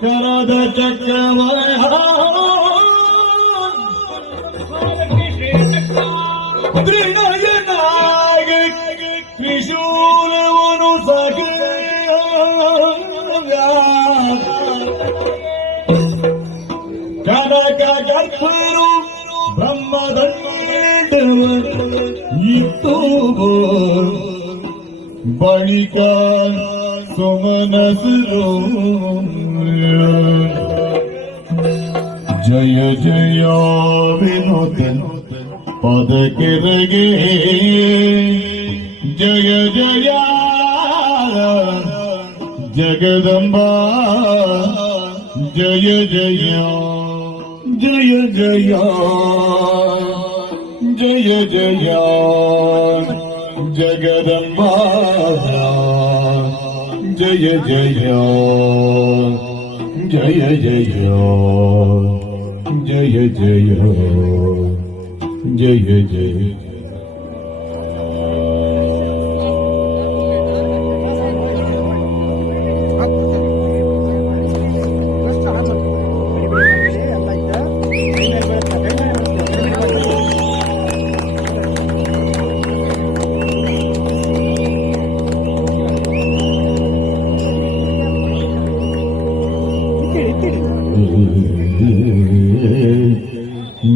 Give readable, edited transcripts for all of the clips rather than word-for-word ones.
ಕರದ ಚಕ್ರವರ ತ್ರಿನಯನಾಗ ತ್ರಿಶೂಲವನು ಸಗ ಕನಕ ಗರ್ಭರು ಬ್ರಹ್ಮದಂಡವ ಇತ್ತು ಬಳಿಕ ಸುಮನಸರು ಜಯ ಜಯ ವಿನೋದ ಪದ ಕೆರಗೆ ಜಯ ಜಯ ಜಗದಂಬಾ ಜಯ ಜಯ ಜಯ ಜಯ ಜಯ ಜಯ ಜಗದಂಬಾ ಜಯ ಜಯ ಜಯ ಜಯ ಜಯ ಜಯ ಜಯ ಜಯ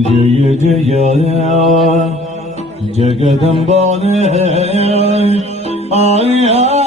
जय जय जगदम्बा आया